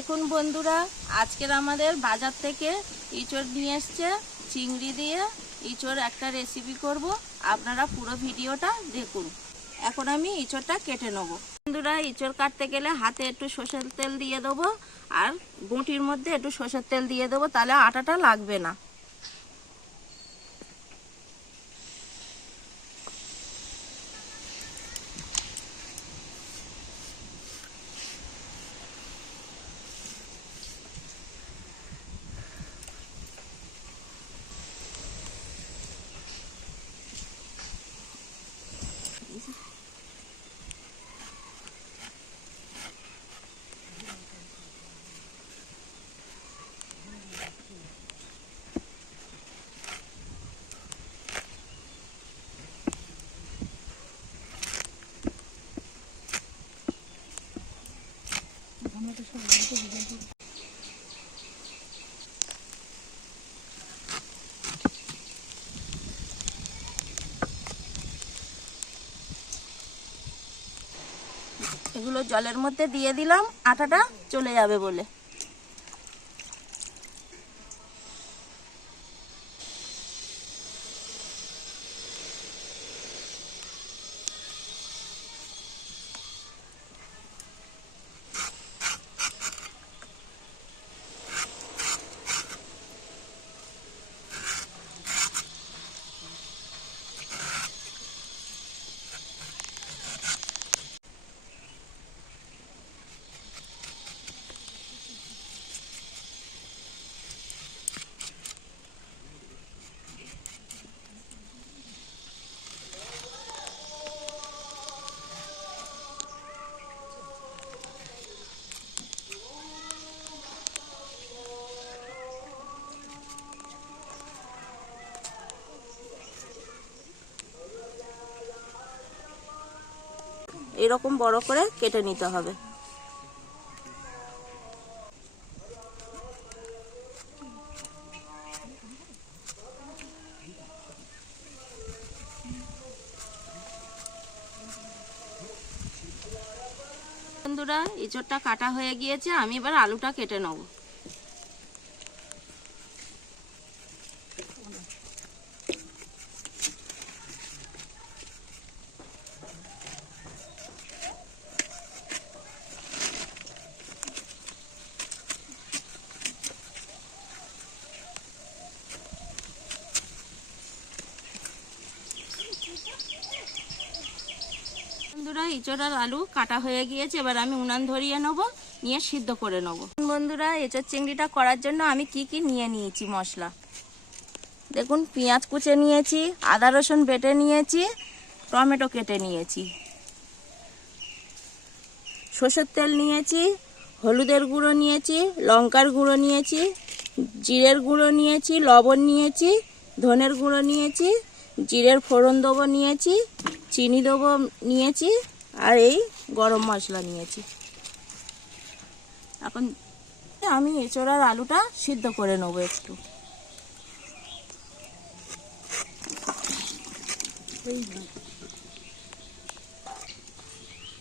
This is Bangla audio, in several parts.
দেখুন বন্ধুরা, আজকের আমাদের বাজার থেকে ইঁচড় নিয়ে এসছে, চিংড়ি দিয়ে ইঁচড় একটা রেসিপি করব। আপনারা পুরো ভিডিওটা দেখুন। এখন আমি ইঁচড়টা কেটে নেব। বন্ধুরা, ইঁচড় কাটতে গেলে হাতে একটু সর্ষের তেল দিয়ে দেবো, আর গুঁটির মধ্যে একটু সর্ষের তেল দিয়ে দেবো, তাহলে আটাটা লাগবে না। এগুলো জলের মধ্যে দিয়ে দিলাম আটাটা চলে যাবে বলে। এরকম বড় করে কেটে নিতে হবে। বন্ধুরা, এঁচড়টা কাটা হয়ে গিয়েছে, আমি এবার আলুটা কেটে নেব বন্ধুরা এঁচড় আলু কাটা হয়ে গিয়েছে, এবার আমি উনান ধরিয়ে নেব, নিয়ে সিদ্ধ করে নেব। বন্ধুরা, এঁচড় চিংড়িটা করার জন্য আমি কি কি নিয়ে নিয়েছি মশলা? দেখুন, পেঁয়াজ কুচে নিয়েছি, আদা রসুন বেটে নিয়েছি, টমেটো কেটে নিয়েছি। সর্ষের তেল নিয়েছি, হলুদের গুঁড়ো নিয়েছি, লঙ্কার গুঁড়ো নিয়েছি, জিরের গুঁড়ো নিয়েছি, লবণ নিয়েছি, ধনের গুঁড়ো নিয়েছি, জিরের ফোড়ন দেবো নিয়েছি, চিনি দেবো নিয়েছি আর এই গরম মশলা নিয়েছি। এখন আমি এঁচড়ার আলুটা সিদ্ধ করে নেব একটু।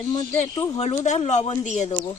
এর মধ্যে একটু হলুদ আর লবণ দিয়ে দেবো।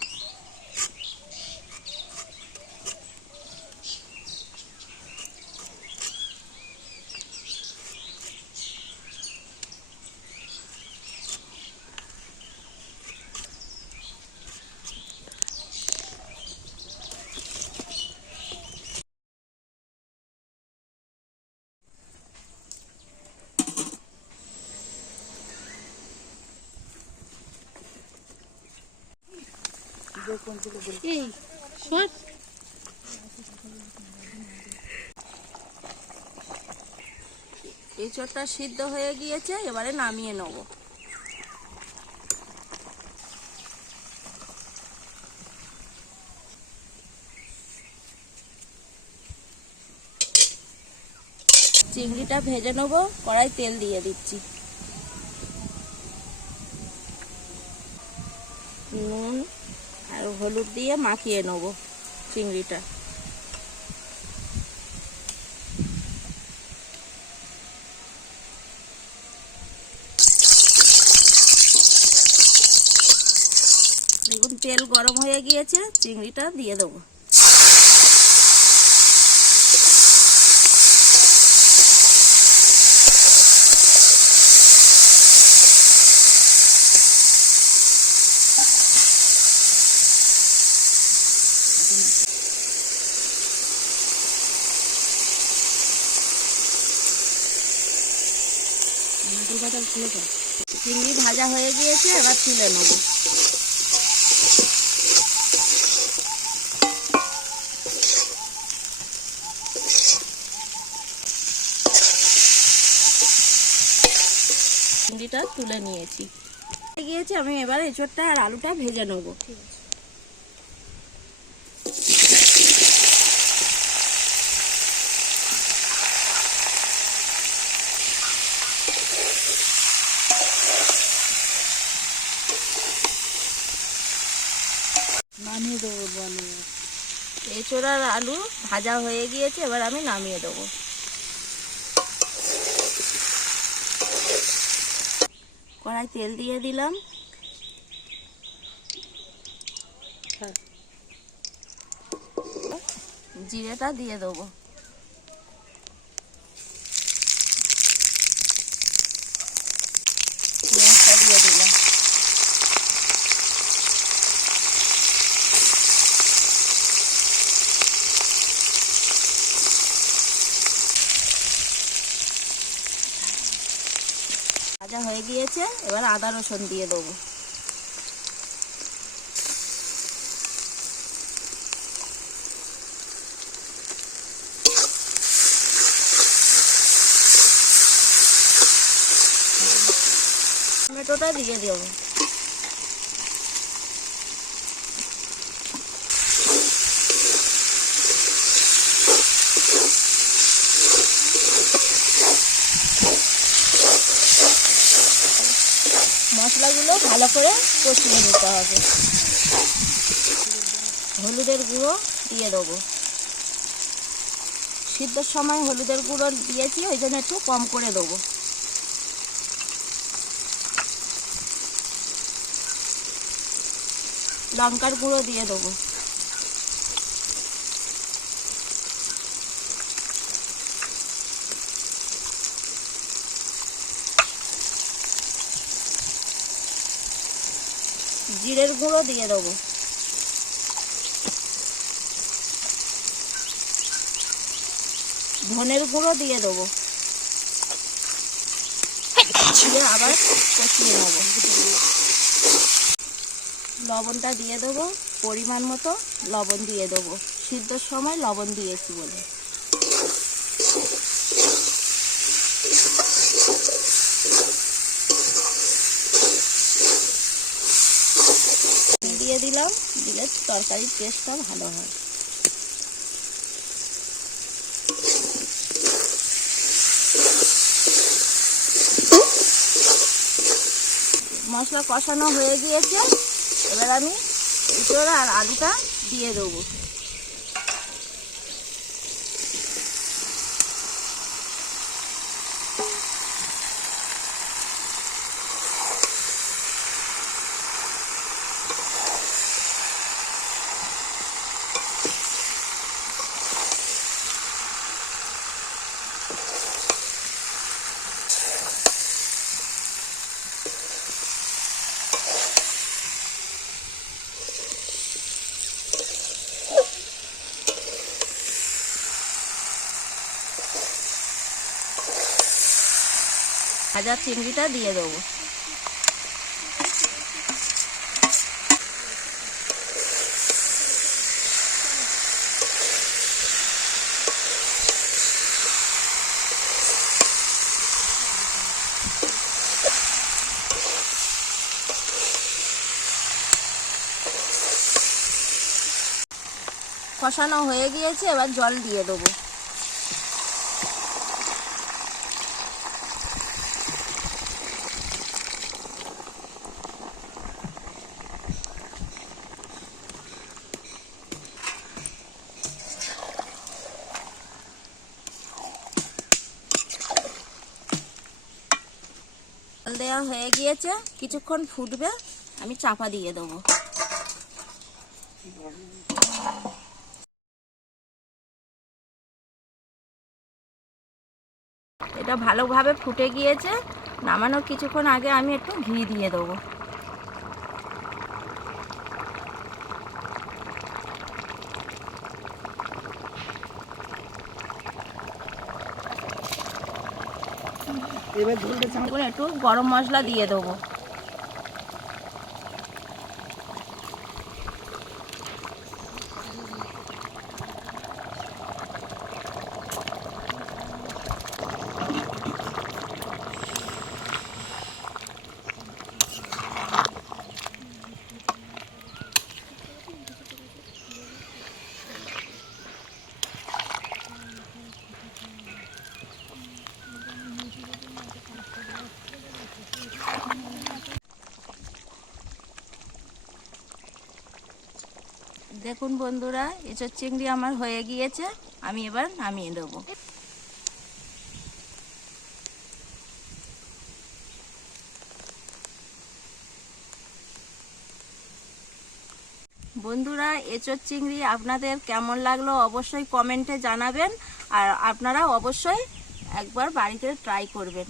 এই সর সিদ্ধ হয়ে গিয়েছে, এবারে নামিয়ে নেব। চিংড়িটা ভেজে নেব, কড়াই তেল দিয়ে দিচ্ছি। নুন হলুদ দিয়ে মাখিয়ে নেব চিংড়িটা। দেখুন তেল গরম হয়ে গিয়েছে চিংড়িটা দিয়ে দেবো। চিংড়ি ভাজা হয়ে গিয়েছে, এবার তুলে নেব। চিংড়িটা তুলে নিয়েছি। গিয়েছে, আমি এবার এঁচড়টা আর আলুটা ভেজে নেব। নামিয়ে দেবো বলে। এঁচড় আর আলু ভাজা হয়ে গিয়েছে এবার আমি নামিয়ে দেবো। কড়াই তেল দিয়ে দিলাম। হ্যাঁ। জিরেটা দিয়ে দেবো পেঁয়াজটা দিয়ে দিলাম ভাজা হয়ে গিয়েছে এবার আদা রসুন দিয়ে দেবো। টমেটোটা দিয়ে দেবো। ভালো করে কষিয়ে নিতে হবে। হলুদের গুঁড়ো দিয়ে দেবো। সিদ্ধর সময় হলুদের গুঁড়ো দিয়েছি, ওই জন্য একটু কম করে দেবো। লঙ্কার গুঁড়ো দিয়ে দেবো। জিরের গুঁড়ো দিয়ে দেবো। ধনের গুঁড়ো দিয়ে দেবো। দিয়ে আবার কষিয়ে নেব। লবণটা দিয়ে দেবো। পরিমাণ মতো লবণ দিয়ে দেবো। সিদ্ধর সময় লবণ দিয়েছি বলে দিয়ে দিলাম দিলে তরকারির টেস্টটা ভালো হয়। মশলা কষানো হয়ে গিয়েছে। এবার আমি এঁচড় আর আলুটা দিয়ে দেবো। ভাজা চিংড়িটা দিয়ে দেবো। কষানো হয়ে গিয়েছে এবার জল দিয়ে দেবো। গিয়েছে কিছুক্ষণ ফুটবে, আমি চাপা দিয়ে দেবো। এটা ভালোভাবে ফুটে গিয়েছে, নামানোর কিছুক্ষণ আগে আমি একটু ঘি দিয়ে দেবো। এবার ঝোলটা চান করে একটু গরম মশলা দিয়ে দেবো। দেখুন বন্ধুরা এঁচোর চিংড়ি আমার হয়ে গিয়েছে, আমি এবার নামিয়ে দেবো। বন্ধুরা, এঁচোর চিংড়ি আপনাদের কেমন লাগল অবশ্যই কমেন্টে জানাবেন, আর আপনারা অবশ্যই একবার বাড়িতে ট্রাই করবেন।